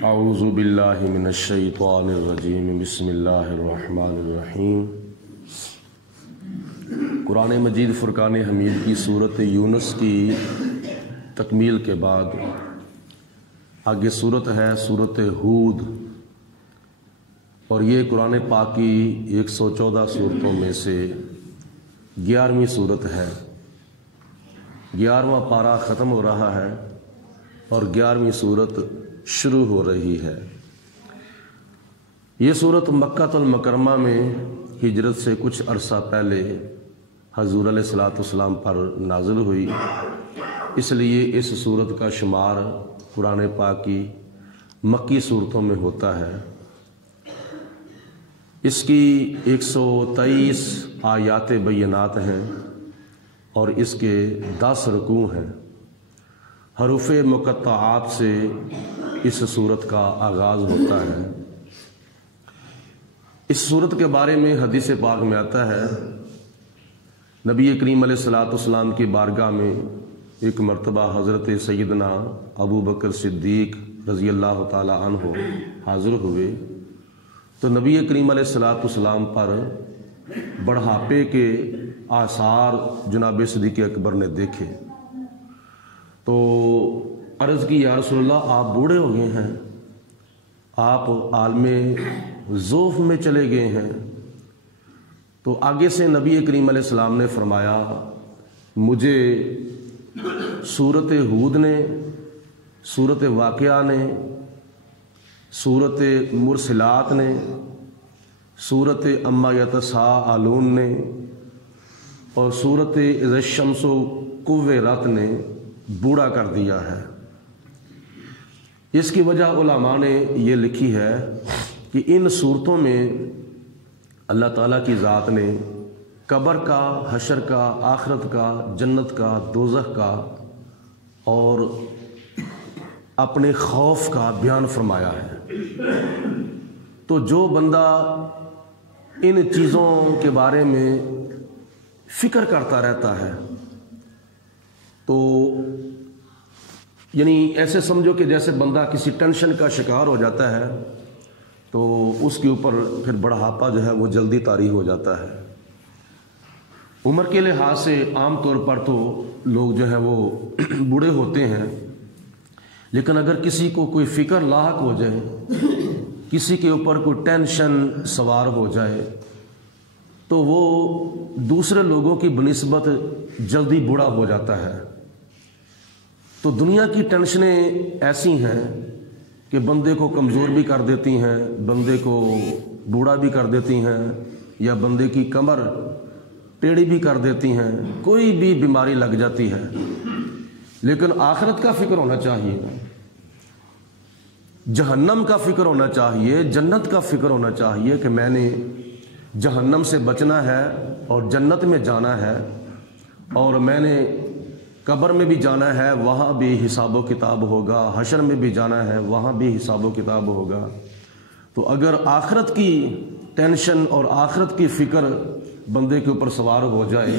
اعوذ باللہ من الشیطان الرجیم بسم اللہ الرحمن الرحیم۔ قرآن مجید فرقان حمید کی صورت یونس کی تکمیل کے بعد آگے صورت ہے صورت ہود، اور یہ قرآن پاک کی 114 صورتوں میں سے 11ویں صورت ہے۔ 11واں پارہ ختم ہو رہا ہے اور 11ویں صورت شروع ہو رہی ہے۔ یہ صورت مکہ المکرمہ میں ہجرت سے کچھ عرصہ پہلے حضور علیہ الصلوۃ والسلام پر نازل ہوئی، اس لیے اس صورت کا شمار قرآن پاک کی مکی صورتوں میں ہوتا ہے۔ اس کی 123 آیات بینات ہیں اور اس کے 10 رکوع ہیں۔ حروف مقطعات سے اس صورت کا آغاز ہوتا ہے۔ اس صورت کے بارے میں حدیث پاک میں آتا ہے، نبی کریم علیہ الصلوۃ والسلام کی بارگاہ میں ایک مرتبہ حضرت سیدنا ابو بکر صدیق رضی اللہ تعالی عنہ حاضر ہوئے تو نبی کریم علیہ الصلوۃ والسلام پر بڑھاپے کے آثار جناب صدیق اکبر نے دیکھے تو عرض کی، یا رسول اللہ آپ بوڑھے ہو گئے ہیں، آپ عالم ذوف میں چلے گئے ہیں۔ تو آگے سے نبی کریم علیہ السلام نے فرمایا، مجھے سورت ہود نے، سورت واقعہ نے، سورت مرسلات نے، سورت اما یتساءلون نے اور سورت اذا الشمس کورت نے بوڑھا کر دیا ہے۔ اس کی وجہ علماء نے یہ لکھی ہے کہ ان صورتوں میں اللہ تعالیٰ کی ذات نے قبر کا، حشر کا، آخرت کا، جنت کا، دوزخ کا اور اپنے خوف کا بیان فرمایا ہے۔ تو جو بندہ ان چیزوں کے بارے میں فکر کرتا رہتا ہے تو یعنی ایسے سمجھو کہ جیسے بندہ کسی ٹینشن کا شکار ہو جاتا ہے تو اس کے اوپر پھر بڑھاپا جو ہے وہ جلدی طاری ہو جاتا ہے۔ عمر کے لحاظ سے عام طور پر تو لوگ جو ہیں وہ بوڑھے ہوتے ہیں، لیکن اگر کسی کو کوئی فکر لاحق ہو جائے، کسی کے اوپر کوئی ٹینشن سوار ہو جائے تو وہ دوسرے لوگوں کی بنسبت جلدی بوڑھا ہو جاتا ہے۔ تو دنیا کی ٹینشنیں ایسی ہیں کہ بندے کو کمزور بھی کر دیتی ہیں، بندے کو بوڑھا بھی کر دیتی ہیں، یا بندے کی کمر ٹیڑھی بھی کر دیتی ہیں، کوئی بھی بیماری لگ جاتی ہے۔ لیکن آخرت کا فکر ہونا چاہیے، جہنم کا فکر ہونا چاہیے، جنت کا فکر ہونا چاہیے کہ میں نے جہنم سے بچنا ہے اور جنت میں جانا ہے، اور میں نے قبر میں بھی جانا ہے، وہاں بھی حساب و کتاب ہوگا، حشر میں بھی جانا ہے، وہاں بھی حساب و کتاب ہوگا۔ تو اگر آخرت کی ٹینشن اور آخرت کی فکر بندے کے اوپر سوار ہو جائے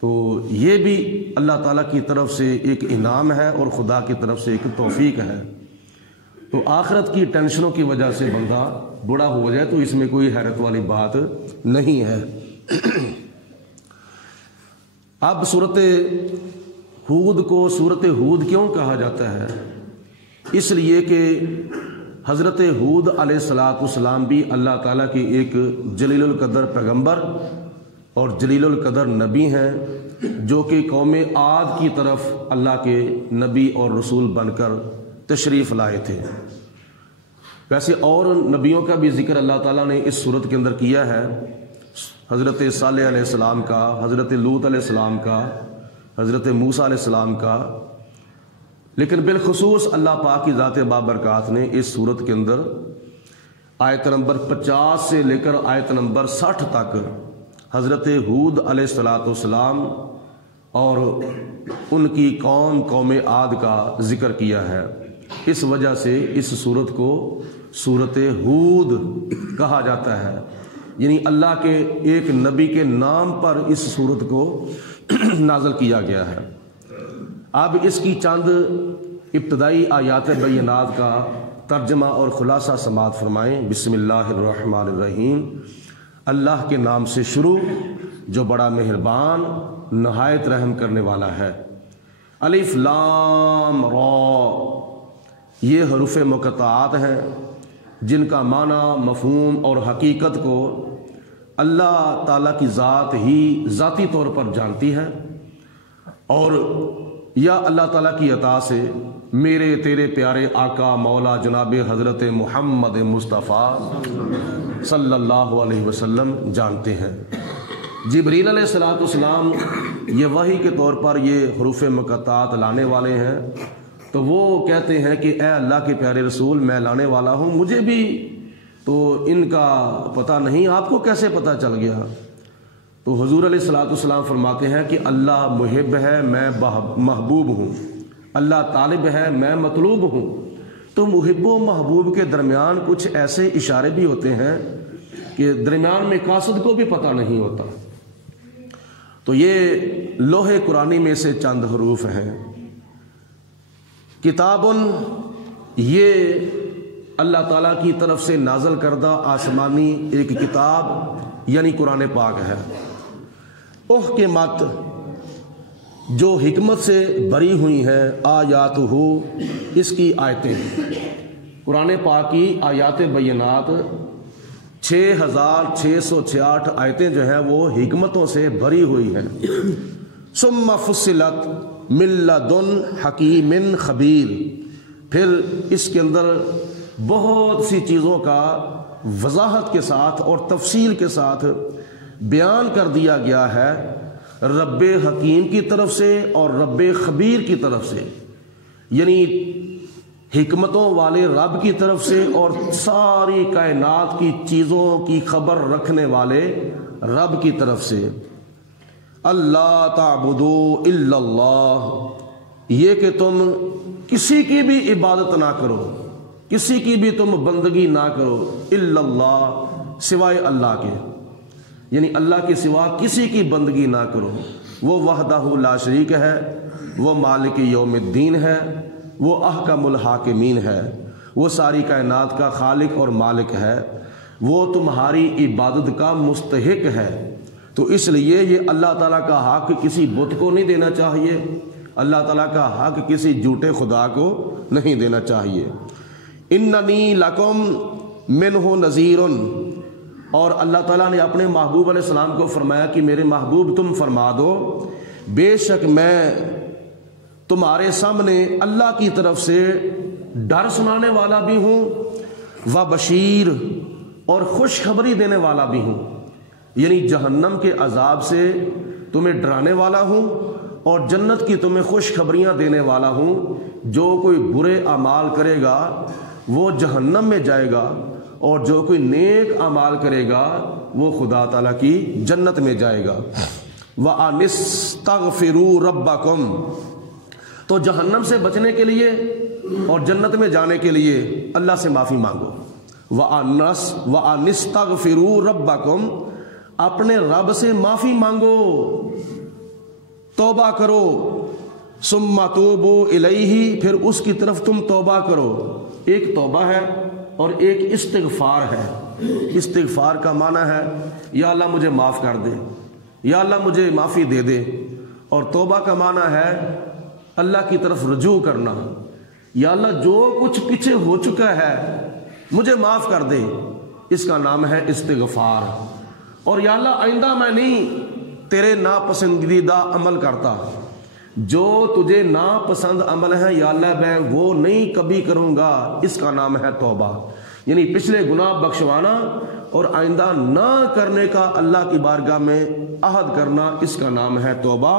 تو یہ بھی اللہ تعالیٰ کی طرف سے ایک انعام ہے اور خدا کی طرف سے ایک توفیق ہے۔ تو آخرت کی ٹینشنوں کی وجہ سے بندہ بوڑھا ہو جائے تو اس میں کوئی حیرت والی بات نہیں ہے۔ اب صورت ہود کو صورت ہود کیوں کہا جاتا ہے؟ اس لیے کہ حضرت ہود علیہ الصلوۃ والسلام بھی اللہ تعالیٰ کے ایک جلیل القدر پیغمبر اور جلیل القدر نبی ہیں، جو کہ قوم عاد کی طرف اللہ کے نبی اور رسول بن کر تشریف لائے تھے۔ ویسے اور نبیوں کا بھی ذکر اللہ تعالیٰ نے اس صورت کے اندر کیا ہے، حضرت صالح علیہ السلام کا، حضرت لوط علیہ السلام کا، حضرت موسیٰ علیہ السلام کا، لیکن بالخصوص اللہ پاک کی ذات بابرکات نے اس صورت کے اندر آیت نمبر 50 سے لے کر آیت نمبر 60 تک حضرت ہود علیہ الصلوۃ والسلام اور ان کی قوم عاد کا ذکر کیا ہے۔ اس وجہ سے اس صورت کو صورت ہود کہا جاتا ہے، یعنی اللہ کے ایک نبی کے نام پر اس صورت کو نازل کیا گیا ہے۔ اب اس کی چند ابتدائی آیات بینات کا ترجمہ اور خلاصہ سماعت فرمائیں۔ بسم اللہ الرحمن الرحیم، اللہ کے نام سے شروع جو بڑا مہربان نہایت رحم کرنے والا ہے۔ الف لام را، یہ حروف مقطعات ہیں جن کا معنی، مفہوم اور حقیقت کو اللہ تعالیٰ کی ذات ہی ذاتی طور پر جانتی ہے، اور یا اللہ تعالیٰ کی عطا سے میرے تیرے پیارے آقا مولا جناب حضرت محمد مصطفیٰ صلی اللہ علیہ وسلم جانتے ہیں۔ جبریل علیہ السلام یہ وحی کے طور پر یہ حروف مقطعات لانے والے ہیں، تو وہ کہتے ہیں کہ اے اللہ کے پیارے رسول، میں لانے والا ہوں، مجھے بھی تو ان کا پتہ نہیں، آپ کو کیسے پتہ چل گیا؟ تو حضور علیہ السلام فرماتے ہیں کہ اللہ محب ہے، میں محبوب ہوں، اللہ طالب ہے، میں مطلوب ہوں۔ تو محب و محبوب کے درمیان کچھ ایسے اشارے بھی ہوتے ہیں کہ درمیان میں قاصد کو بھی پتہ نہیں ہوتا۔ تو یہ لوح قرآنی میں سے چند حروف ہیں۔ کتابن، یہ اللہ تعالیٰ کی طرف سے نازل کردہ آسمانی ایک کتاب یعنی قرآن پاک ہے۔ احکمت، جو حکمت سے بھری ہوئی ہیں، آیات ہو، اس کی آیتیں، قرآن پاک کی آیات بینات 6666 آیتیں جو ہیں وہ حکمتوں سے بھری ہوئی ہیں۔ ثم فصلت من لدن حکیم خبیر، پھر اس کے اندر بہت سی چیزوں کا وضاحت کے ساتھ اور تفصیل کے ساتھ بیان کر دیا گیا ہے رب حکیم کی طرف سے اور رب خبیر کی طرف سے، یعنی حکمتوں والے رب کی طرف سے اور ساری کائنات کی چیزوں کی خبر رکھنے والے رب کی طرف سے۔ اللہ تعبدوا الا اللہ، یہ کہ تم کسی کی بھی عبادت نہ کرو، کسی کی بھی تم بندگی نہ کرو، الا اللہ، سوائے اللہ کے، یعنی اللہ کے سوا کسی کی بندگی نہ کرو۔ وہ وحدہ لا شریک ہے، وہ مالک یوم الدین ہے، وہ احکم الحاکمین ہے، وہ ساری کائنات کا خالق اور مالک ہے، وہ تمہاری عبادت کا مستحق ہے۔ تو اس لیے یہ اللہ تعالیٰ کا حق کسی بت کو نہیں دینا چاہیے، اللہ تعالیٰ کا حق کسی جھوٹے خدا کو نہیں دینا چاہیے۔ اننی لکم منہ نذیر، اور اللہ تعالیٰ نے اپنے محبوب علیہ السلام کو فرمایا کہ میرے محبوب تم فرما دو، بے شک میں تمہارے سامنے اللہ کی طرف سے ڈر سنانے والا بھی ہوں، و بشیر، اور خوشخبری دینے والا بھی ہوں، یعنی جہنم کے عذاب سے تمہیں ڈرانے والا ہوں اور جنت کی تمہیں خوشخبریاں دینے والا ہوں۔ جو کوئی برے اعمال کرے گا وہ جہنم میں جائے گا، اور جو کوئی نیک اعمال کرے گا وہ خدا تعالیٰ کی جنت میں جائے گا۔ وَأَنِ اسْتَغْفِرُوا رَبَّكُمْ، تو جہنم سے بچنے کے لیے اور جنت میں جانے کے لیے اللہ سے معافی مانگو۔ وَأَنِ اسْتَغْفِرُوا رَبَّكُمْ، اپنے رب سے معافی مانگو، توبہ کرو۔ ثُمَّ تُوبُوا إِلَيْهِ، پھر اس کی طرف تم توبہ کرو۔ ایک توبہ ہے اور ایک استغفار ہے۔ استغفار کا معنی ہے یا اللہ مجھے معاف کر دے، یا اللہ مجھے معافی دے دے، اور توبہ کا معنی ہے اللہ کی طرف رجوع کرنا، یا اللہ جو کچھ پیچھے ہو چکا ہے مجھے معاف کر دے، اس کا نام ہے استغفار۔ اور یا اللہ آئندہ میں نہیں تیرے ناپسندیدہ عمل کرتا، جو تجھے ناپسند عمل ہے یا اللہ میں وہ نہیں کبھی کروں گا، اس کا نام ہے توبہ، یعنی پچھلے گناہ بخشوانا اور آئندہ نہ کرنے کا اللہ کی بارگاہ میں عہد کرنا، اس کا نام ہے توبہ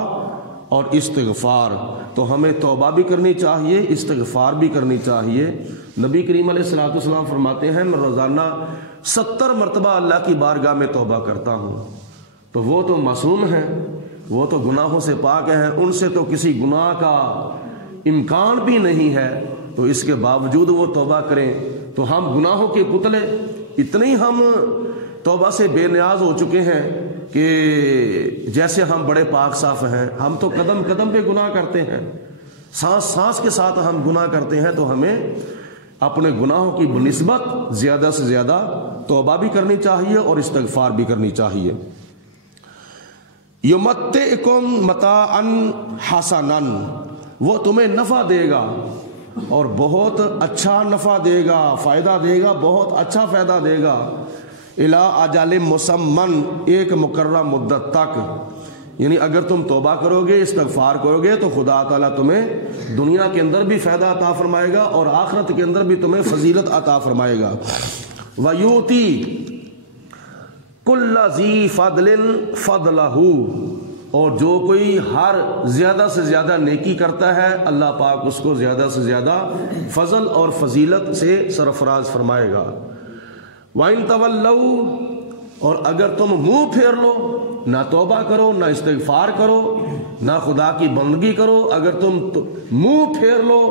اور استغفار۔ تو ہمیں توبہ بھی کرنی چاہیے، استغفار بھی کرنی چاہیے۔ نبی کریم علیہ السلام فرماتے ہیں میں روزانہ 70 مرتبہ اللہ کی بارگاہ میں توبہ کرتا ہوں۔ تو وہ تو معصوم ہیں، وہ تو گناہوں سے پاک ہیں، ان سے تو کسی گناہ کا امکان بھی نہیں ہے، تو اس کے باوجود وہ توبہ کریں۔ تو ہم گناہوں کے پتلے اتنے ہم توبہ سے بے نیاز ہو چکے ہیں کہ جیسے ہم بڑے پاک صاف ہیں، ہم تو قدم قدم پہ گناہ کرتے ہیں۔ سانس سانس کے ساتھ ہم گناہ کرتے ہیں تو ہمیں اپنے گناہوں کی بنسبت زیادہ سے زیادہ توبہ بھی کرنی چاہیے اور استغفار بھی کرنی چاہیے۔ یمتعکم متاعا حسنا، وہ تمہیں نفع دے گا اور بہت اچھا نفع دے گا، فائدہ دے گا، بہت اچھا فائدہ دے گا، الی اجل مسمن، ایک مقررہ مدت تک۔ یعنی اگر تم توبہ کرو گے، استغفار کرو گے تو خدا تعالیٰ تمہیں دنیا کے اندر بھی فائدہ عطا فرمائے گا اور آخرت کے اندر بھی تمہیں فضیلت عطا فرمائے گا۔ وَيُؤْتِي كُلَّ ذِي فَضْلٍ فَضْلَهُ، اور جو کوئی ہر زیادہ سے زیادہ نیکی کرتا ہے اللہ پاک اس کو زیادہ سے زیادہ فضل اور فضیلت سے سرفراز فرمائے گا۔ وَإِن تَوَلَّوْا، اور اگر تم منہ پھیر لو، نہ توبہ کرو، نہ استغفار کرو، نہ خدا کی بندگی کرو، اگر تم منہ پھیر لو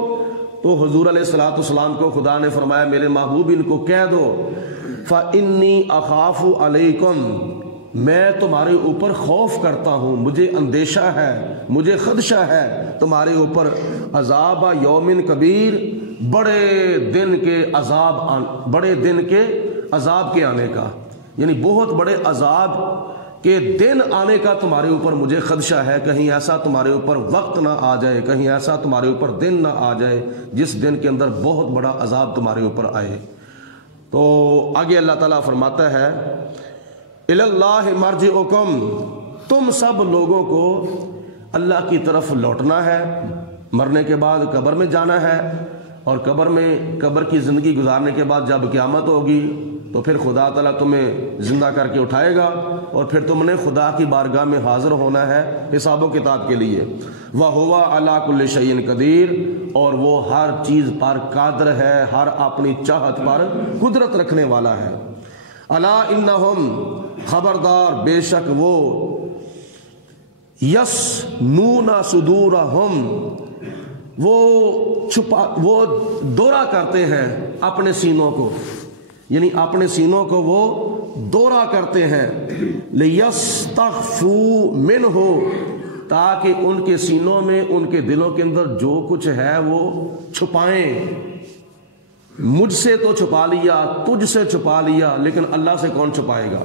تو حضور علیہ الصلوۃ والسلام کو خدا نے فرمایا میرے محبوب ان کو کہہ دو فَإِنِّي أَخَافُ عَلَيْكُمْ، میں تمہارے اوپر خوف کرتا ہوں، مجھے اندیشہ ہے، مجھے خدشہ ہے تمہارے اوپر عذاب یوم کبیر، بڑے دن کے عذاب کے آنے کا، یعنی بہت بڑے عذاب کے دن آنے کا تمہارے اوپر مجھے خدشہ ہے، کہیں ایسا تمہارے اوپر وقت نہ آ جائے، کہیں ایسا تمہارے اوپر دن نہ آ جائے جس دن کے اندر بہت بڑا عذاب تمہارے اوپر آئے۔ تو آگے اللہ تعالیٰ فرماتا ہے الی اللہ مرجعکم، تم سب لوگوں کو اللہ کی طرف لوٹنا ہے، مرنے کے بعد قبر میں جانا ہے، اور قبر کی زندگی گزارنے کے بعد جب قیامت ہوگی تو پھر خدا تعالیٰ تمہیں زندہ کر کے اٹھائے گا اور پھر تم نے خدا کی بارگاہ میں حاضر ہونا ہے حساب و کتاب کے لیے۔ وَهُوَ عَلَىٰ كُلِّ شَيْءٍ قَدِيرٌ، اور وہ ہر چیز پر قادر ہے، ہر اپنی چاہت پر قدرت رکھنے والا ہے۔ الا انہم، خبردار بے شک وہ، یسنون صدورہم، وہ دورہ کرتے ہیں اپنے سینوں کو، یعنی اپنے سینوں کو وہ دورہ کرتے ہیں، لیستخفوا منہ، تاکہ ان کے سینوں میں، ان کے دلوں کے اندر جو کچھ ہے وہ چھپائیں۔ مجھ سے تو چھپا لیا، تجھ سے چھپا لیا، لیکن اللہ سے کون چھپائے گا؟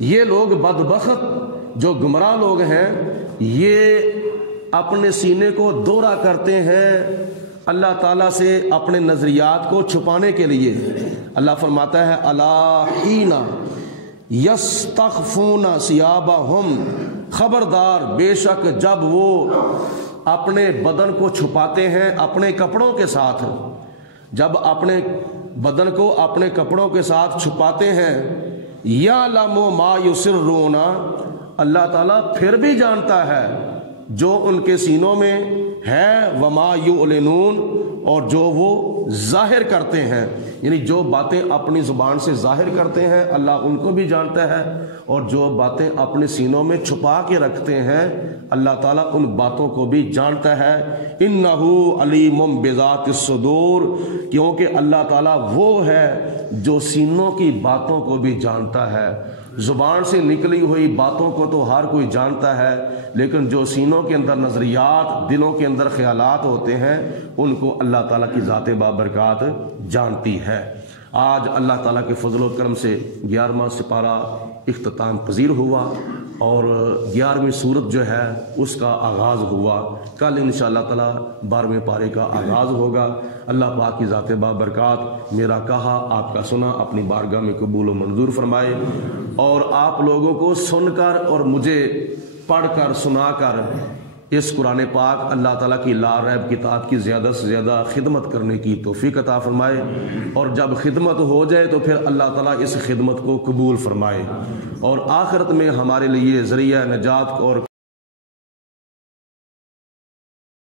یہ لوگ بدبخت جو گمراہ لوگ ہیں، یہ اپنے سینے کو دورہ کرتے ہیں اللہ تعالیٰ سے اپنے نظریات کو چھپانے کے لیے۔ اللہ فرماتا ہے الا حین یستخفون ثیابہم، خبردار بے شک جب وہ اپنے بدن کو چھپاتے ہیں اپنے کپڑوں کے ساتھ، جب اپنے بدن کو اپنے کپڑوں کے ساتھ چھپاتے ہیں، یعلم ما یسرون، اللہ تعالیٰ پھر بھی جانتا ہے جو ان کے سینوں میں ہے، وما یعلنون، اور جو وہ ظاہر کرتے ہیں، یعنی جو باتیں اپنی زبان سے ظاہر کرتے ہیں اللہ ان کو بھی جانتا ہے، اور جو باتیں اپنے سینوں میں چھپا کے رکھتے ہیں اللہ تعالیٰ ان باتوں کو بھی جانتا ہے۔ انہ علیم بذات الصدور، کیونکہ اللہ تعالیٰ وہ ہے جو سینوں کی باتوں کو بھی جانتا ہے۔ زبان سے نکلی ہوئی باتوں کو تو ہر کوئی جانتا ہے، لیکن جو سینوں کے اندر نظریات، دلوں کے اندر خیالات ہوتے ہیں ان کو اللہ تعالیٰ کی ذات بابرکات جانتی ہے۔ آج اللہ تعالیٰ کے فضل و کرم سے 11واں سپارہ اختتام پذیر ہوا اور 11ویں سورت جو ہے اس کا آغاز ہوا۔ کل انشاءاللہ تعالیٰ 12ویں پارے کا آغاز ہوگا۔ اللہ پاک کی ذات بابرکات میرا کہا آپ کا سنا اپنی بارگاہ میں قبول و منظور فرمائے، اور آپ لوگوں کو سن کر اور مجھے پڑھ کر سنا کر اس قرآن پاک اللہ تعالیٰ کی لا ریب کتاب کی زیادہ سے زیادہ خدمت کرنے کی توفیق عطا فرمائے، اور جب خدمت ہو جائے تو پھر اللہ تعالیٰ اس خدمت کو قبول فرمائے، اور آخرت میں ہمارے لیے ذریعہ نجات اور